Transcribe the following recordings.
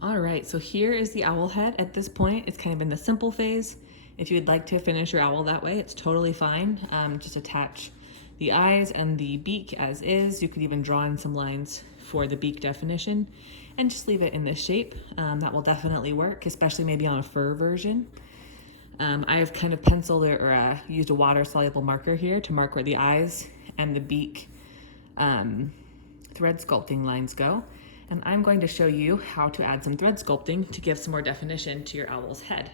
All right, so here is the owl head. At this point, it's kind of in the simple phase. If you'd like to finish your owl that way, it's totally fine. Just attach the eyes and the beak as is. You could even draw in some lines for the beak definition and just leave it in this shape. That will definitely work, especially maybe on a fur version. I've kind of penciled or used a water-soluble marker here to mark where the eyes and the beak thread sculpting lines go. And I'm going to show you how to add some thread sculpting to give some more definition to your owl's head.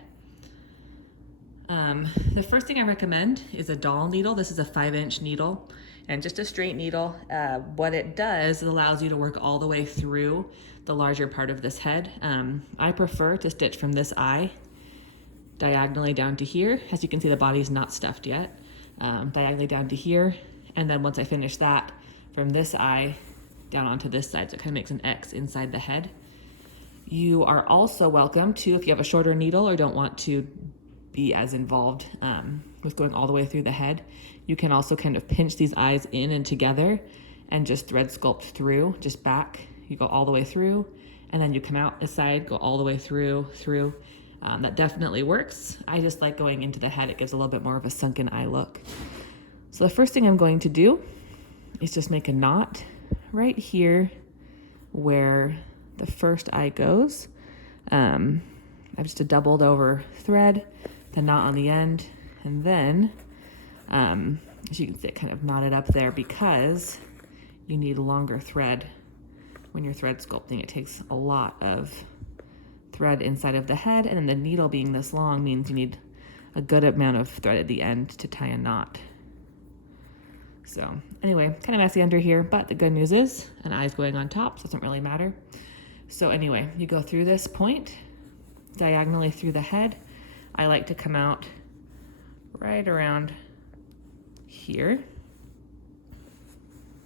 The first thing I recommend is a doll needle. This is a 5-inch needle and just a straight needle. What it does, it allows you to work all the way through the larger part of this head. I prefer to stitch from this eye diagonally down to here. As you can see, the body's not stuffed yet. Diagonally down to here. And then once I finish that, from this eye down onto this side, so it kind of makes an X inside the head. You are also welcome to, if you have a shorter needle or don't want to be as involved with going all the way through the head, you can also kind of pinch these eyes in and together and just thread sculpt through, just back. You go all the way through, and then you come out the side, go all the way through. That definitely works. I just like going into the head. It gives a little bit more of a sunken eye look. So the first thing I'm going to do is just make a knot right here where the first eye goes. I've just a doubled over thread, the knot on the end, and then as you can see, it kind of knotted up there because you need longer thread when you're thread sculpting. It takes a lot of thread inside of the head, and then the needle being this long means you need a good amount of thread at the end to tie a knot. So anyway, kind of messy under here, but the good news is an eye's going on top, so it doesn't really matter. So anyway, you go through this point, diagonally through the head. I like to come out right around here.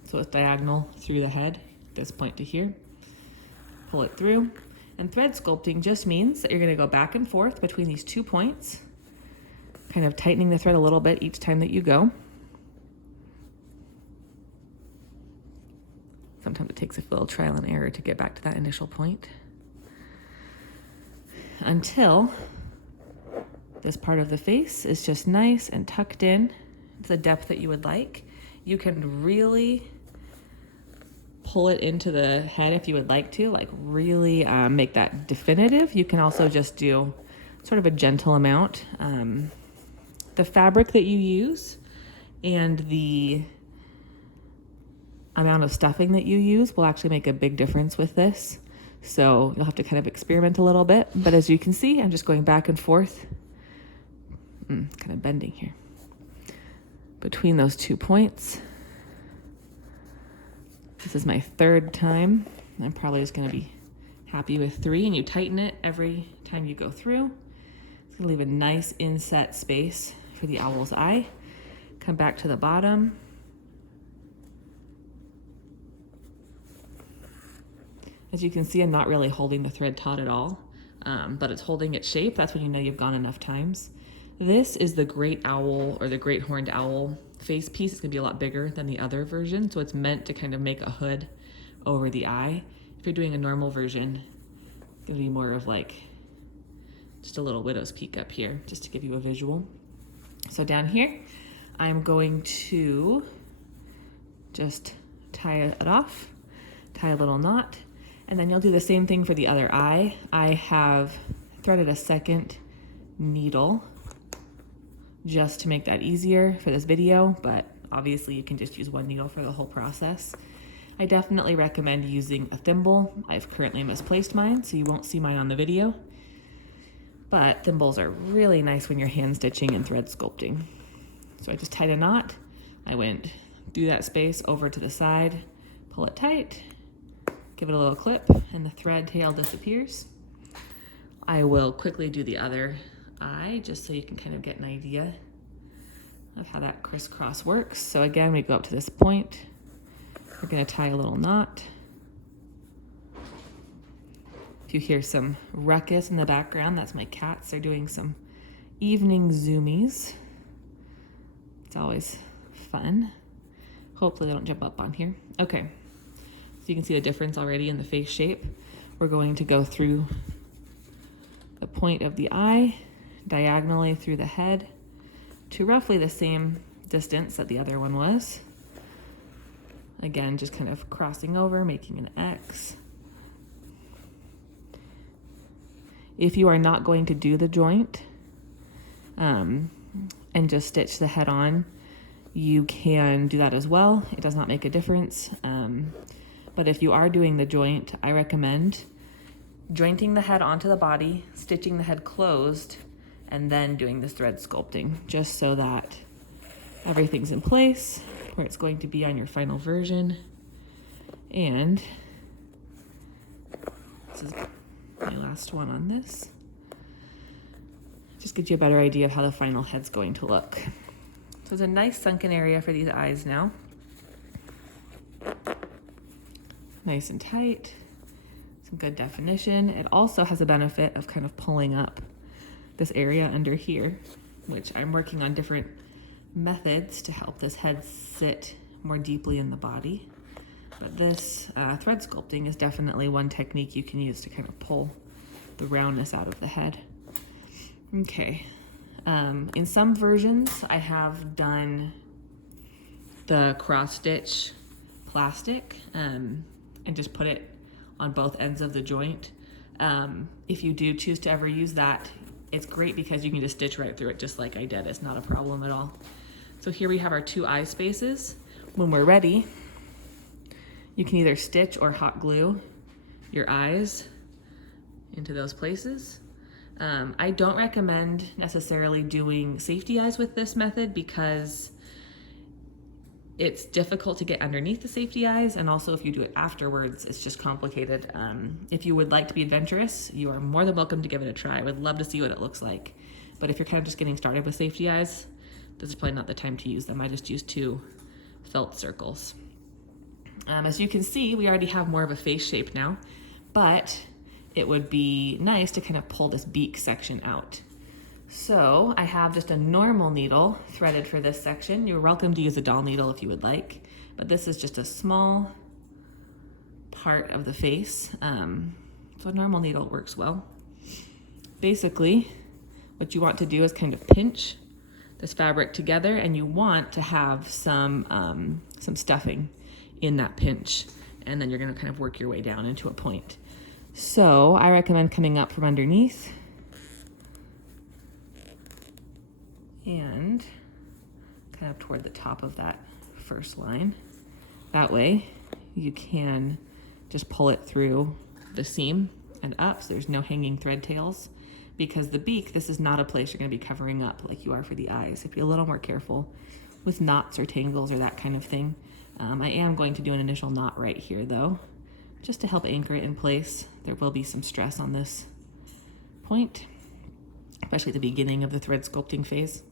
So it's diagonal through the head, this point to here. Pull it through. And thread sculpting just means that you're going to go back and forth between these 2 points, kind of tightening the thread a little bit each time that you go. Sometimes it takes a little trial and error to get back to that initial point until this part of the face is just nice and tucked in to the depth that you would like. You can really pull it into the head if you would like to, like really make that definitive. You can also just do sort of a gentle amount. The fabric that you use and the amount of stuffing that you use will actually make a big difference with this. So you'll have to kind of experiment a little bit. But as you can see, I'm just going back and forth, kind of bending here, between those 2 points. This is my 3rd time. I'm probably just gonna be happy with 3, and you tighten it every time you go through. It's gonna leave a nice inset space for the owl's eye. Come back to the bottom. As you can see, I'm not really holding the thread taut at all, but it's holding its shape. That's when you know you've gone enough times. This is the great owl or the great horned owl face piece. It's gonna be a lot bigger than the other version, so it's meant to kind of make a hood over the eye. If you're doing a normal version, it's gonna be more of like just a little widow's peak up here, just to give you a visual. So down here, I'm going to just tie it off, tie a little knot, and then you'll do the same thing for the other eye. I have threaded a 2nd needle just to make that easier for this video, but obviously you can just use 1 needle for the whole process. I definitely recommend using a thimble. I've currently misplaced mine, so you won't see mine on the video. But thimbles are really nice when you're hand stitching and thread sculpting. So I just tied a knot. I went through that space over to the side, pull it tight, give it a little clip, and the thread tail disappears. I will quickly do the other eye just so you can kind of get an idea of how that crisscross works. So again, we go up to this point. We're gonna tie a little knot. If you hear some ruckus in the background, that's my cats. They're doing some evening zoomies. It's always fun. Hopefully they don't jump up on here. Okay, so you can see the difference already in the face shape. we're going to go through the point of the eye, diagonally through the head to roughly the same distance that the other one was. Again, just kind of crossing over, making an X. If you are not going to do the joint and just stitch the head on, you can do that as well. It does not make a difference. But if you are doing the joint, I recommend jointing the head onto the body, stitching the head closed, and then doing this thread sculpting, just so that everything's in place where it's going to be on your final version. And this is my last one on this. Just gives you a better idea of how the final head's going to look. So it's a nice sunken area for these eyes now. Nice and tight, some good definition. It also has a benefit of kind of pulling up this area under here, which I'm working on different methods to help this head sit more deeply in the body. But this thread sculpting is definitely one technique you can use to kind of pull the roundness out of the head. Okay, in some versions I have done the cross stitch plastic and just put it on both ends of the joint. If you do choose to ever use that, it's great because you can just stitch right through it just like I did. It's not a problem at all. So here we have our 2 eye spaces. When we're ready, you can either stitch or hot glue your eyes into those places. I don't recommend necessarily doing safety eyes with this method because it's difficult to get underneath the safety eyes, and also if you do it afterwards, it's just complicated. If you would like to be adventurous, you are more than welcome to give it a try. I would love to see what it looks like. But if you're kind of just getting started with safety eyes, this is probably not the time to use them. I just use 2 felt circles. As you can see, we already have more of a face shape now, but it would be nice to kind of pull this beak section out. So I have just a normal needle threaded for this section. You're welcome to use a doll needle if you would like, but this is just a small part of the face. So a normal needle works well. Basically, what you want to do is kind of pinch this fabric together, and you want to have some stuffing in that pinch, and then you're gonna kind of work your way down into a point. So I recommend coming up from underneath and kind of toward the top of that first line. That way you can just pull it through the seam and up, so there's no hanging thread tails, because the beak, this is not a place you're gonna be covering up like you are for the eyes. So be a little more careful with knots or tangles or that kind of thing. I am going to do an initial knot right here though, just to help anchor it in place. There will be some stress on this point, especially at the beginning of the thread sculpting phase.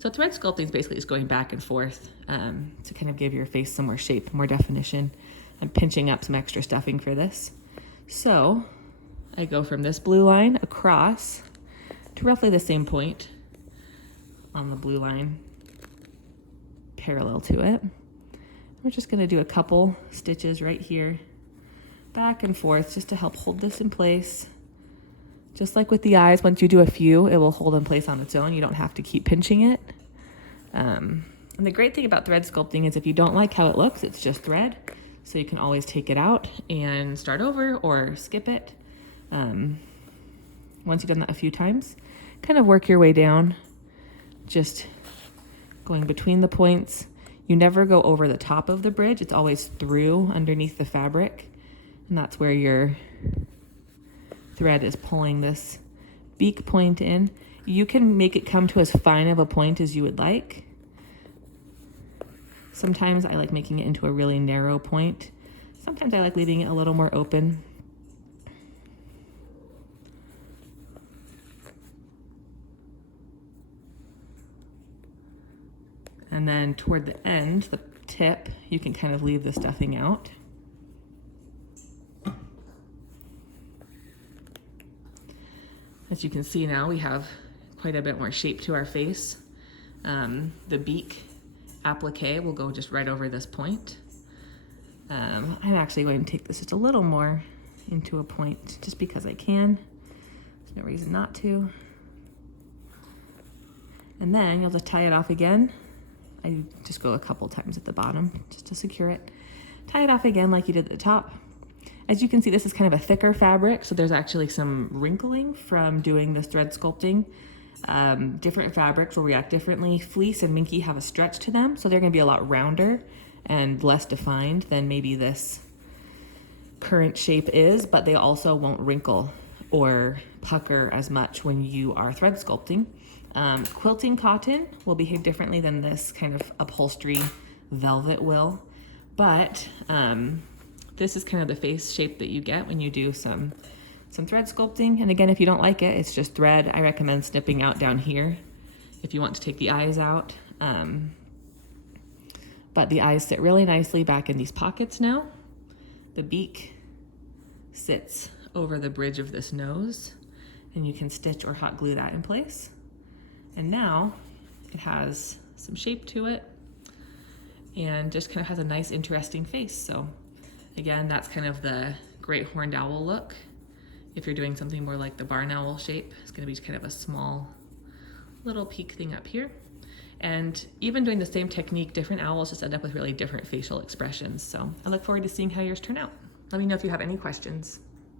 So thread sculpting is basically just going back and forth to kind of give your face some more shape, more definition. I'm pinching up some extra stuffing for this. So I go from this blue line across to roughly the same point on the blue line parallel to it. We're just gonna do a couple stitches right here, back and forth, just to help hold this in place. Just like with the eyes, once you do a few, it will hold in place on its own. You don't have to keep pinching it. And the great thing about thread sculpting is if you don't like how it looks, it's just thread. So you can always take it out and start over or skip it. Once you've done that a few times, kind of work your way down, just going between the points. You never go over the top of the bridge. It's always through underneath the fabric. And that's where your thread is pulling this beak point in. You can make it come to as fine of a point as you would like. Sometimes I like making it into a really narrow point. Sometimes I like leaving it a little more open. And then toward the end, the tip, you can kind of leave the stuffing out. As you can see now, we have quite a bit more shape to our face. The beak applique will go just right over this point. I'm actually going to take this just a little more into a point just because I can. There's no reason not to. And then you'll just tie it off again. I just go a couple times at the bottom just to secure it. Tie it off again like you did at the top. As you can see, this is kind of a thicker fabric, so there's actually some wrinkling from doing this thread sculpting. Different fabrics will react differently. Fleece and minky have a stretch to them, so they're gonna be a lot rounder and less defined than maybe this current shape is, but they also won't wrinkle or pucker as much when you are thread sculpting. Quilting cotton will behave differently than this kind of upholstery velvet will, but this is kind of the face shape that you get when you do some thread sculpting. And again, if you don't like it, it's just thread. I recommend snipping out down here if you want to take the eyes out. But the eyes sit really nicely back in these pockets now. The beak sits over the bridge of this nose, and you can stitch or hot glue that in place. And now it has some shape to it and just kind of has a nice, interesting face. So again, that's kind of the great horned owl look. If you're doing something more like the barn owl shape, it's gonna be kind of a small little peak thing up here. And even doing the same technique, different owls just end up with really different facial expressions. So I look forward to seeing how yours turn out. Let me know if you have any questions.